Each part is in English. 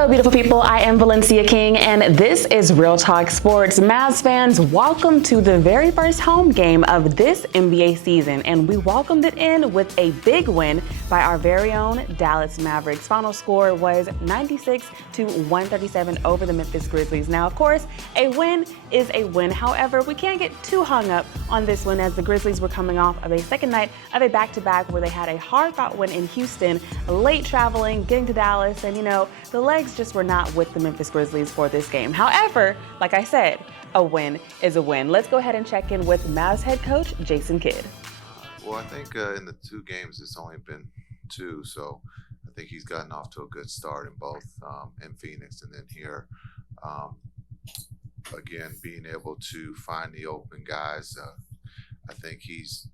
Hello, beautiful people. I am Valencia King, and this is Real Talk Sports. Mavs fans, welcome to the very first home game of this NBA season, and we welcomed it in with a big win by our very own Dallas Mavericks. Final score was 96-137 over the Memphis Grizzlies. Now, of course, a win is a win. However, we can't get too hung up on this win as the Grizzlies were coming off of a second night of a back-to-back where they had a hard-fought win in Houston, late traveling, getting to Dallas, and the legs just were not with the Memphis Grizzlies for this game. However, like I said, a win is a win. Let's go ahead and check in with Mavs head coach Jason Kidd. Well, I think in the two games, it's only been two, so I think he's gotten off to a good start in both, in Phoenix and then here. Again, being able to find the open guys, I think he's,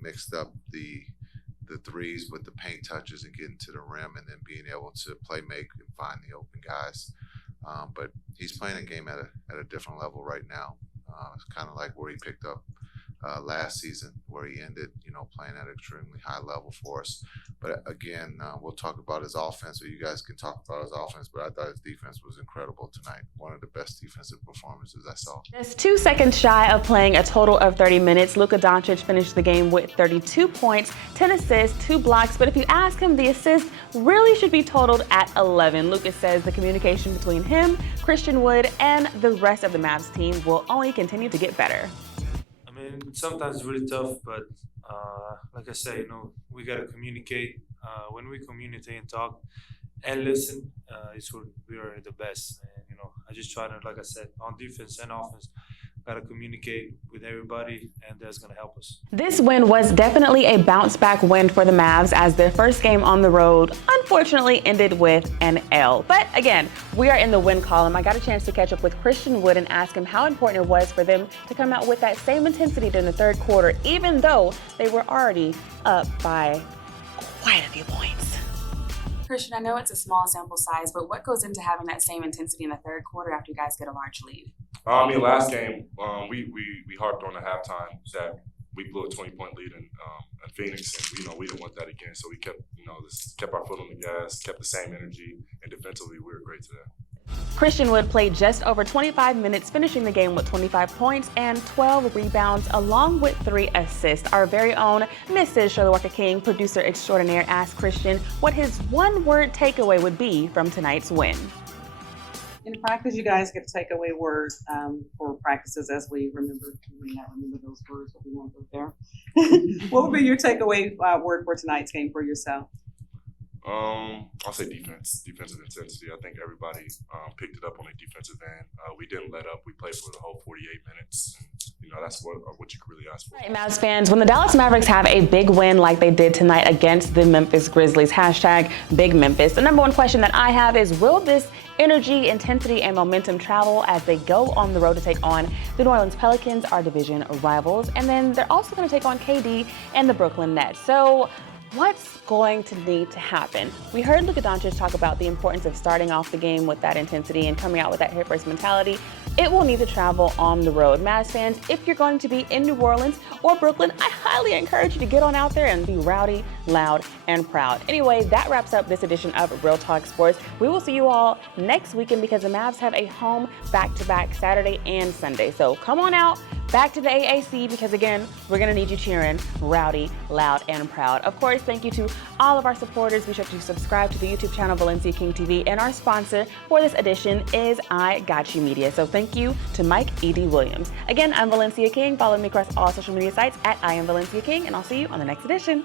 mixed up the threes with the paint touches and getting to the rim and then being able to play make and find the open guys. But he's playing a game at a different level right now. It's kind of like where he picked up last season, where he ended, playing at an extremely high level for us. But again, we'll talk about his offense, or you guys can talk about his offense, but I thought his defense was incredible tonight. One of the best defensive performances I saw. Just 2 seconds shy of playing a total of 30 minutes, Luka Doncic finished the game with 32 points, 10 assists, 2 blocks. But if you ask him, the assist really should be totaled at 11. Luka says the communication between him, Christian Wood, and the rest of the Mavs team will only continue to get better. Sometimes it's really tough, but like I say, we gotta communicate. When we communicate and talk and listen, it's when we are the best. And I just try to, like I said, on defense and offense, gotta communicate with everybody, and that's gonna help us. This win was definitely a bounce-back win for the Mavs, as their first game on the road unfortunately ended with an L. But again, we are in the win column. I got a chance to catch up with Christian Wood and ask him how important it was for them to come out with that same intensity during the third quarter, even though they were already up by quite a few points. Christian, I know it's a small sample size, but what goes into having that same intensity in the third quarter after you guys get a large lead? Last game, we harped on the halftime that we blew a 20-point lead in Phoenix, and we didn't want that again. So we kept our foot on the gas, kept the same energy, and defensively we were great today. Christian Wood played just over 25 minutes, finishing the game with 25 points and 12 rebounds, along with 3 assists. Our very own Mrs. Shirley Walker King, producer extraordinaire, asked Christian what his one-word takeaway would be from tonight's win. In practice, you guys get takeaway words for practices as we remember. We may not remember those words, but we won't go there. What would be your takeaway word for tonight's game for yourself? I'll say defense, defensive intensity. I think everybody picked it up on the defensive end. We didn't let up. We played for the whole 48 minutes. And, that's what you could really ask for. All right, Mavs fans, when the Dallas Mavericks have a big win like they did tonight against the Memphis Grizzlies, #BigMemphis, the number one question that I have is, will this energy, intensity, and momentum travel as they go on the road to take on the New Orleans Pelicans, our division rivals? And then they're also going to take on KD and the Brooklyn Nets. So what's going to need to happen? We heard Luka Doncic talk about the importance of starting off the game with that intensity and coming out with that hit-first mentality. It will need to travel on the road. Mavs fans, if you're going to be in New Orleans or Brooklyn, I highly encourage you to get on out there and be rowdy, loud, and proud. Anyway, that wraps up this edition of Real Talk Sports. We will see you all next weekend because the Mavs have a home back-to-back Saturday and Sunday. So come on out, back to the AAC, because again, we're gonna need you cheering rowdy, loud, and proud. Of course, thank you to all of our supporters. Be sure to subscribe to the YouTube channel Valencia King TV, and our sponsor for this edition is I Got You Media. So thank you to Mike E.D. Williams. Again, I'm Valencia King. Follow me across all social media sites at I Am Valencia King, and I'll see you on the next edition.